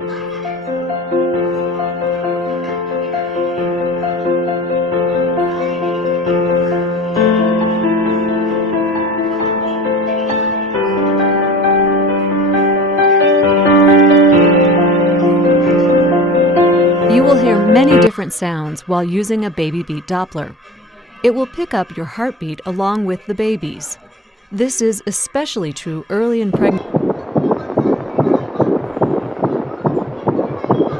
You will hear many different sounds while using a baby beat Doppler. It will pick up your heartbeat along with the baby's. This is especially true early in pregnancy.